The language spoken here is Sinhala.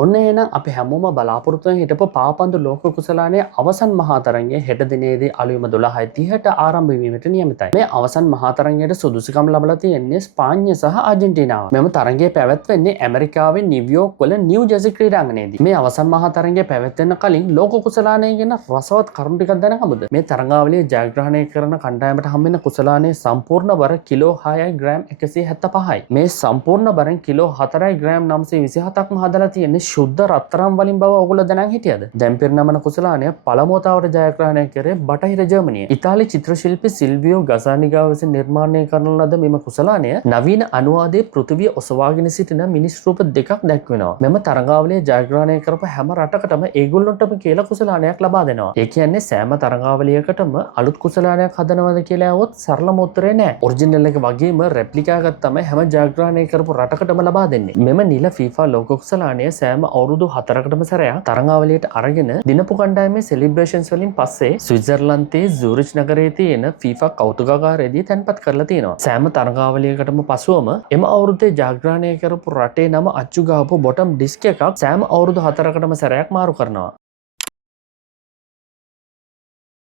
ඔන්න එහෙනම් අපි හැමෝම බලාපොරොත්තු වෙන හිටපු පාපන්දු ලෝක කුසලානයේ අවසන් මහා තරඟය හෙට දිනේදී අලුයම 12:30ට ආරම්භ වීමට නියමිතයි. මේ අවසන් මහා තරඟයට සුදුසුකම් ලැබලා තියෙන්නේ ස්පාඤ්ඤ සහ අර්ජන්ටිනාව. මෙම තරඟය පැවැත්වෙන්නේ ඇමරිකාවේ නිව්යෝක් වල නිව් ජර්සි ක්‍රීඩාංගණයේදී. මේ අවසන් මහා තරඟය පැවැත්වෙන්න කලින් ලෝක කුසලානය ගැන රසවත් කරුණු ටිකක් දැනගමුද? මේ තරඟාවලිය ජයග්‍රහණය කරන කණ්ඩායමට හම්බෙන කුසලානයේ සම්පූර්ණ බර කිලෝ 6යි ග්‍රෑම් 175යි. මේ සම්පූර්ණ බරෙන් කිලෝ 4යි ග්‍රෑම් 927ක්ම හදලා තියෙන්නේ ශුද්ධ රත්තරන් වලින් බව ඔයගොල්ලෝ දැනන් හිටියද? දැන් පිරිනමන කුසලානය පළමුවතාවට ජයග්‍රහණය කරේ බටහිර ජර්මනිය. ඉතාලි චිත්‍රශිල්පී සිල්වියෝ ගසානිගා විසින් නිර්මාණය කරන ලද මෙම කුසලානය නවීන අනුවාදයේ පෘථිවිය ඔසවාගෙන සිටින මිනිස් රූප දෙකක් දැක්වෙනවා. මෙම තරඟාවලිය ජයග්‍රහණය කරපු හැම රටකටම ඒගොල්ලොන්ටම කියලා කුසලානයක් ලබා දෙනවා. ඒ කියන්නේ සෑම තරඟාවලියකටම අලුත් කුසලානයක් හදනවද කියලා ඇහුවොත් සරලම උත්තරේ නෑ. ඔරිජිනල් එක වගේම රෙප්ලිකා එකක් තමයි හැම ජයග්‍රහණය කරපු රටකටම ලබා දෙන්නේ. මෙම නිල FIFA ලෝක කුසලානය සෑම අවුරුදු 4කටම සැරයක් තරඟාවලියට අරගෙන දිනපු කණ්ඩායමේ සෙලිබ්‍රේෂන්ස් වලින් පස්සේ ස්විට්සර්ලන්තයේ සූරිච් නගරයේ තියෙන FIFA කෞතුකාගාරයේදී තැන්පත් කරලා තියෙනවා. සෑම තරඟාවලියකටම පසුවම එම අවුරුද්දේ ජයග්‍රහණය කරපු රටේ නම අච්චු ගාපු බොටම් ඩිස්ක් එකක් සෑම අවුරුදු 4කටම සැරයක් මාරු කරනවා.